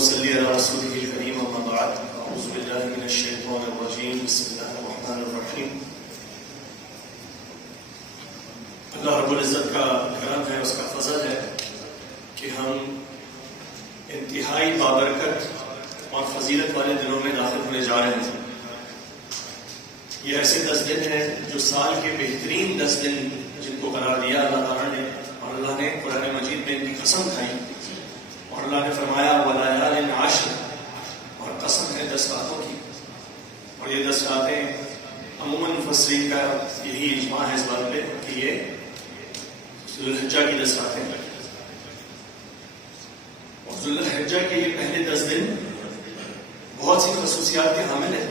صلی علی رسولہ الکریم اما بعد اعوذ باللہ من الشیطان الرجیم بسم اللہ الرحمن الرحیم۔ اللہ رب العزت کا کرم ہے، اس کا فضل ہے کہ ہم انتہائی بابرکت اور فضیلت والے دنوں میں داخل ہونے جا رہے ہیں۔ یہ ایسے 10 دن ہیں جو سال کے بہترین 10 دن جن کو قرار دیا اللہ تعالیٰ نے، اور اللہ نے قرآن مجید میں ان کی قسم کھائی، اور اللہ نے فرمایا وَلَيَالٍ عَشْرٍ، اور قسم ہے 10 راتوں کی۔ اور یہ 10 راتیں عموماً مفسرین کا یہی اجماع ہے اس بات پہ کہ یہ ذو الحجہ کی 10 راتیں ہیں، اور ذو الحجہ کے یہ پہلے 10 دن بہت سی خصوصیات کے حامل ہیں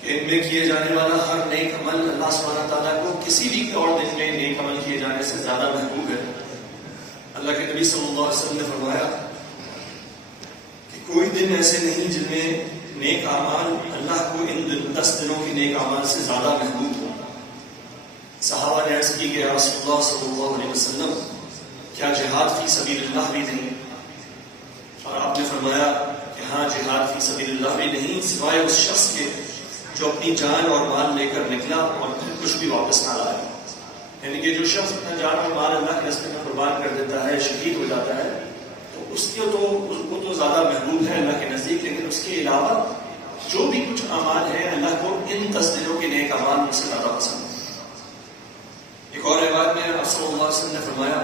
کہ ان میں کیے جانے والا ہر نیک عمل اللہ سبحانہ تعالیٰ کو کسی بھی اور دن میں نیک عمل کیے جانے سے زیادہ محبوب ہے۔ اللہ کے نبی صلی اللہ علیہ وسلم نے فرمایا کہ کوئی دن ایسے نہیں جن میں نیک اعمال اللہ کو ان 10 دنوں کی نیک اعمال سے زیادہ محبوب ہو۔ صحابہ نے عرض کی کہ یا رسول اللہ صلی اللہ علیہ وسلم، کیا جہاد فی سبیل اللہ بھی نہیں؟ اور آپ نے فرمایا کہ ہاں، جہاد فی سبیل اللہ بھی نہیں، سوائے اس شخص کے جو اپنی جان اور مال لے کر نکلا اور پھر کچھ بھی واپس نہ لایا۔ یعنی کہ جو شخص اپنا جان اور مال اللہ کے راستے میں قربان کر دیتا ہے، شہید ہو جاتا ہے، تو اس کو تو زیادہ محبوب ہے اللہ کے نزدیک، لیکن اس کے علاوہ جو بھی کچھ اعمال ہیں اللہ کو ان 10 دنوں کے نیک اعمال میں سے زیادہ پسند ہے۔ ایک اور روایت میں آپ صلی اللہ علیہ وسلم نے فرمایا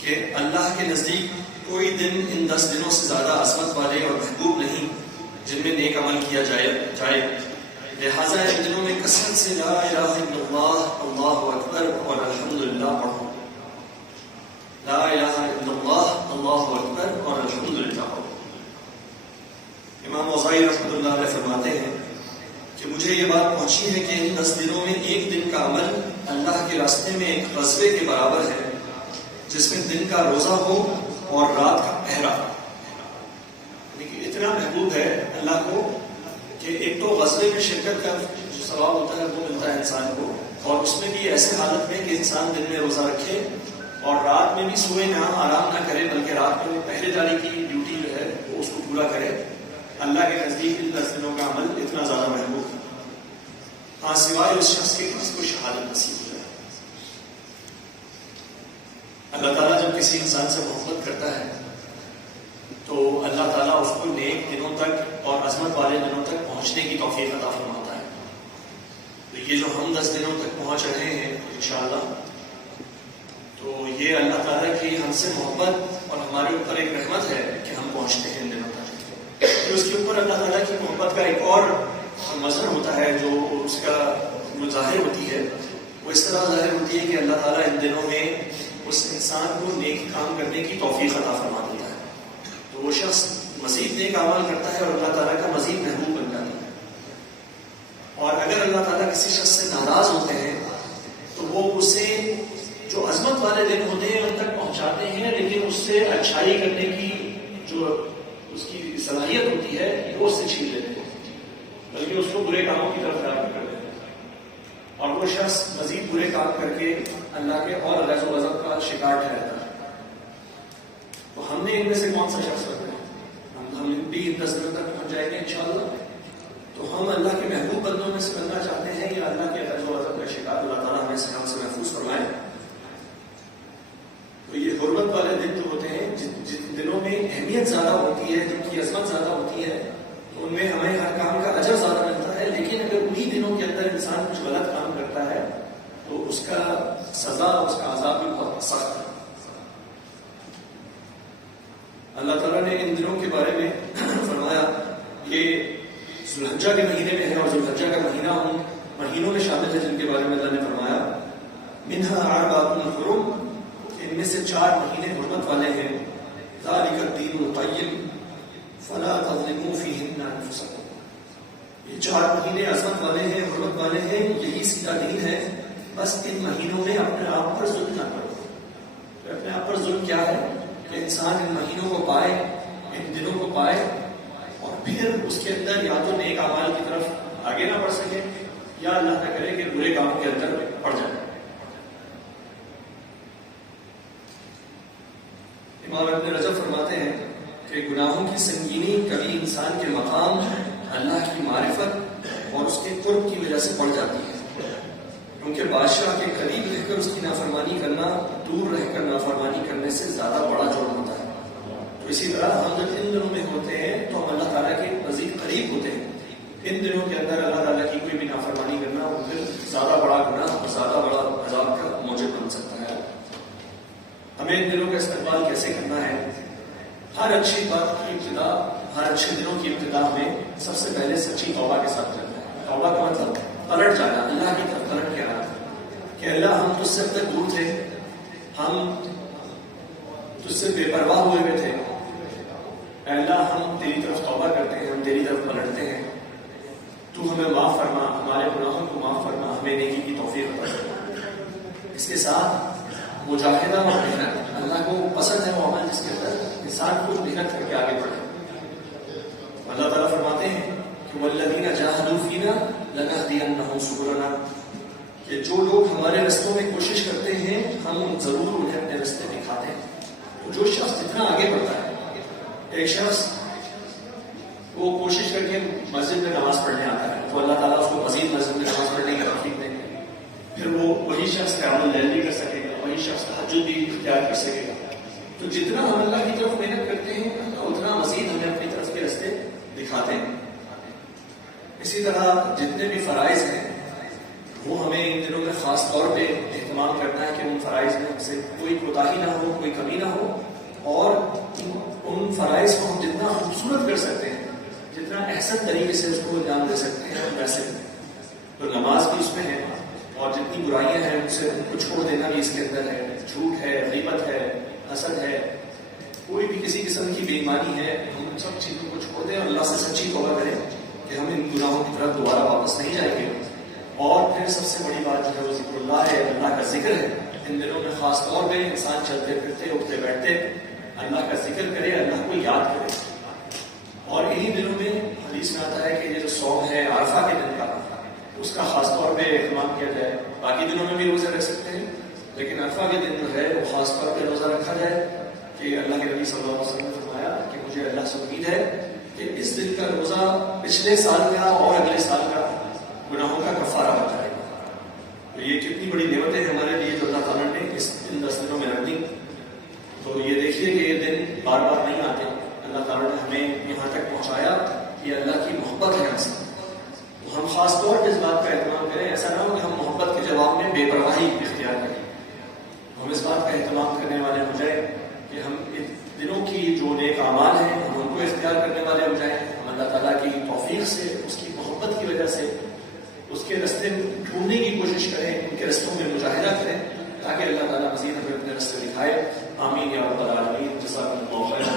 کہ اللہ کے نزدیک کوئی دن ان 10 دنوں سے زیادہ عظمت والے اور محبوب نہیں جن میں نیک عمل کیا جائے۔ لہٰذا ان دنوں میں کثرت سے لا الہ الا اللہ، اللہ اکبر اور الحمدللہ پڑھو۔ لا الہ الا اللہ، اللہ اکبر اور الحمدللہ پڑھو۔ امام اوزاعی رحمۃ اللہ علیہ فرماتے ہیں کہ مجھے یہ بات پہنچی ہے کہ ان 10 دنوں میں ایک دن کا عمل اللہ کے راستے میں ایک غزوے کے برابر ہے، جس میں دن کا روزہ ہو اور رات کا پہرا۔ اتنا محبوب ہے اللہ کو کہ ایک تو غزوے میں شرکت کا جو ثواب ہوتا ہے وہ ملتا ہے انسان کو، اور اس میں بھی ایسے حالت میں کہ انسان دن میں روزہ رکھے اور رات میں بھی سوئے نہ، آرام نہ کرے، بلکہ رات میں پہرے داری کی ڈیوٹی جو ہے وہ اس کو پورا کرے۔ اللہ کے نزدیک ان 10 دنوں کا عمل اتنا زیادہ محبوب ہے، ہاں سوائے اس شخص کے جس کو شہادت نصیب ہو جائے۔ اللہ تعالیٰ جب کسی انسان سے محبت کرتا ہے تو اللہ تعالیٰ اس کو نیک دنوں تک اور عظمت والے دنوں تک پہنچنے کی توفیق عطا فرماتا ہے۔ تو یہ جو ہم 10 دنوں تک پہنچ رہے ہیں انشاءاللہ، تو یہ اللہ تعالیٰ کی ہم سے محبت اور ہمارے اوپر ایک رحمت ہے کہ ہم پہنچتے ہیں ان دنوں تک۔ پھر اس کے اوپر اللہ تعالیٰ کی محبت کا ایک اور مظہر ہوتا ہے جو اس کا ظاہر ہوتی ہے، وہ اس طرح ظاہر ہوتی ہے کہ اللہ تعالیٰ ان دنوں میں اس انسان کو نیک کام کرنے کی توفیق عطا فرما دیتا ہے، تو وہ شخص مزید نیک اعمال کرتا ہے اور اللہ تعالیٰ کا مزید محبوب بن جاتا ہے۔ اور اگر اللہ تعالیٰ کسی شخص سے ناراض ہوتے ہیں تو وہ اسے جو عظمت والے دن ہوتے ہیں ان تک پہنچاتے ہیں، لیکن اس سے اچھائی کرنے کی جو اس کی صلاحیت ہوتی ہے وہ اس سے چھین لیتے ہیں، بلکہ اس کو برے کاموں کی طرف راغب کر دیتے ہیں، اور وہ شخص مزید برے کام کر کے اللہ کے اور غضب و غضب کا شکار ٹھہرتا ہے۔ تو ہم نے ان میں سے کون سا شخص رکھنا ہے؟ ہم بھی 10 دنوں تک پہنچ جائیں گے انشاءاللہ، تو ہم اللہ کے محبوب بندوں میں سے بننا چاہتے ہیں یا اللہ کے غضب و غضب کا شکار؟ اللہ تعالیٰ ہمیں اس کام سے محفوظ فرمائے۔ تو یہ غربت والے دن جو ہوتے ہیں، جن دنوں میں اہمیت زیادہ ہوتی ہے، جن کی عظمت زیادہ ہوتی ہے، تو ان میں ہمیں ہر کام کا اجر زیادہ ملتا ہے، لیکن اگر انہی دنوں کے اندر انسان کچھ غلط کام کرتا ہے تو اس کا سزا، اس کا عذاب بھی بہت سخت ہے۔ اللہ تعالیٰ نے ان دنوں کے بارے میں فرمایا یہ ذو الحجہ کے مہینے میں ہے، اور ذو الحجہ کا مہینہ ان مہینوں میں شامل ہے جن کے بارے میں اللہ نے فرمایا منہا اربعۃ حرم، ان میں سے 4 مہینے حرمت والے ہیں، ذالک الدین القیم فلا تظلموا فیہن انفسکم، یہ 4 مہینے عظمت والے ہیں، حرمت والے ہیں، یہی سیدھا دین ہے، بس ان مہینوں میں اپنے آپ پر ظلم نہ کرو۔ اپنے آپ پر ظلم کیا ہے کہ انسان ان مہینوں کو پائے، ان دنوں کو پائے، اور پھر اس کے اندر یا تو نیک اعمال کی طرف آگے نہ بڑھ سکے، یا اللہ نہ کرے کہ برے کاموں کے اندر پڑ جائے۔ امام ابن رجب فرماتے ہیں کہ کہ گناہوں کی سنگینی کبھی انسان کے مقام اللہ کی معرفت اور اس کے قرب کی وجہ سے بڑھ جاتی ہے، کیونکہ بادشاہ کے قریب رہ کر اس کی نافرمانی کرنا دور رہ کر نافرمانی کرنے سے زیادہ بڑا جرم ہوتا ہے۔ تو اسی طرح ہم جب ان دنوں میں ہوتے ہیں تو ہم اللہ تعالیٰ کے مزید قریب ہوتے ہیں۔ ان دنوں کے اندر اللہ تعالیٰ کی کوئی بھی نافرمانی کرنا وہ پھر زیادہ بڑا گناہ اور زیادہ بڑا عذاب کا موجب بن سکتا ہے۔ ہمیں ان دنوں کا استقبال کیسے کرنا ہے؟ ہر اچھی بات کی ابتدا، ہر اچھے دنوں کی ابتدا ہمیں سب سے پہلے سچی توبہ کے ساتھ کرنا ہے۔ توبہ کا مطلب پلٹ جانا، اللہ کی طرف پلٹ کے آنا کہ اللہ ہم تجھ سے اب تک دور تھے، ہم تجھ سے بے پرواہ ہوئے ہوئے تھے، اے اللہ ہم تیری طرف توبہ کرتے ہیں، ہم تیری طرف پلٹتے ہیں، تو ہمیں معاف فرما، ہمارے گناہوں کو معاف فرما، ہمیں نیکی کی توفیق عطا فرما۔ اس کے ساتھ مجاہدہ اور محنت، اللہ کو پسند ہے وہ عمل جس کے اندر انسان کو محنت کر کے آگے بڑھے۔ اللہ تعالیٰ فرماتے ہیں کہ والذین جاہدوا فینا لنہدینہم سبلنا، کہ جو لوگ ہمارے رستوں میں کوشش کرتے ہیں ہم ضرور انہیں اپنے رستے دکھاتے ہیں۔ تو جو شخص جتنا آگے بڑھتا ہے، ایک شخص وہ کوشش کر کے مسجد میں نماز پڑھنے آتا ہے تو اللہ تعالیٰ اس کو مزید مسجد میں نماز پڑھنے کی توفیق دیں گے، پھر وہ وہی شخص قیام اللیل بھی کر سکے گا، وہی شخص تہجد بھی اختیار کر سکے گا۔ تو جتنا ہم اللہ کی طرف محنت کرتے ہیں اتنا مزید ہمیں اپنی طرف کے رستے دکھاتے ہیں۔ اسی طرح جتنے بھی فرائض ہیں وہ ہمیں ان دنوں میں خاص طور پہ اہتمام کرنا ہے کہ ان فرائض میں ہم سے کوئی کوتاہی نہ ہو، کوئی کمی نہ ہو، اور ان فرائض کو ہم جتنا خوبصورت کر سکتے ہیں، جتنا احسن طریقے سے اس کو انجام دے سکتے ہیں ہم ویسے۔ تو نماز بھی اس میں ہے، اور جتنی برائیاں ہیں ان سے ان کو چھوڑ دینا بھی اس کے اندر ہے، جھوٹ ہے، غیبت ہے، حسد ہے، کوئی بھی کسی قسم کی بے ایمانی ہے، ہم ان سب چیزوں کو چھوڑ دیں اور اللہ سے سچی توبہ کریں کہ ہم ان گناہوں کی طرف دوبارہ واپس نہیں جائیں گے۔ اور پھر سب سے بڑی بات جو ہے وہ ذکر اللہ ہے، اللہ کا ذکر ہے۔ ان دنوں میں خاص طور پہ انسان چلتے پھرتے اٹھتے بیٹھتے اللہ کا ذکر کرے، اللہ کو یاد کرے۔ اور انہی دنوں میں حدیث میں آتا ہے کہ یہ جو صوم ہے عرفہ کے دن کا، اس کا خاص طور پہ اہتمام کیا جائے۔ باقی دنوں میں بھی روزے رکھ سکتے ہیں، لیکن عرفہ کے دن جو ہے وہ خاص طور پہ روزہ رکھا جائے کہ اللہ کے نبی صلی اللہ علیہ وسلم نے فرمایا کہ مجھے اللہ سے امید ہے کہ اس دن کا روزہ پچھلے سال کا اور اگلے سال کا گناہوں کا کفارہ بن جائے گا۔ تو یہ کتنی بڑی نعمتیں ہیں ہمارے لیے جو اللہ تعالیٰ نے اس ان 10 دنوں میں رکھ دی۔ تو یہ دیکھیے کہ یہ دن بار بار نہیں آتے، اللہ تعالیٰ نے ہمیں یہاں تک پہنچایا، یہ اللہ کی محبت ہے ہم سے۔ تو ہم خاص طور پہ اس بات کا اہتمام کریں، ایسا نہ ہو کہ ہم محبت کے جواب میں بے پرواہی اختیار کریں۔ ہم اس بات کا اہتمام کرنے والے ہو جائیں کہ ہم ان دنوں کی جو نیک اعمال ہیں ہم ان کو اختیار کرنے والے ہو جائیں، ہم اللہ تعالیٰ کی توفیق سے، اس کی محبت کی وجہ سے اس کے رستے ڈھونڈنے کی کوشش کریں، ان کے رستوں میں مجاہدہ کریں تاکہ اللہ تعالیٰ مزید ہمیں اپنے رستے دکھائے۔ آمین یا رب العالمین۔ جزاکم اللہ خیر۔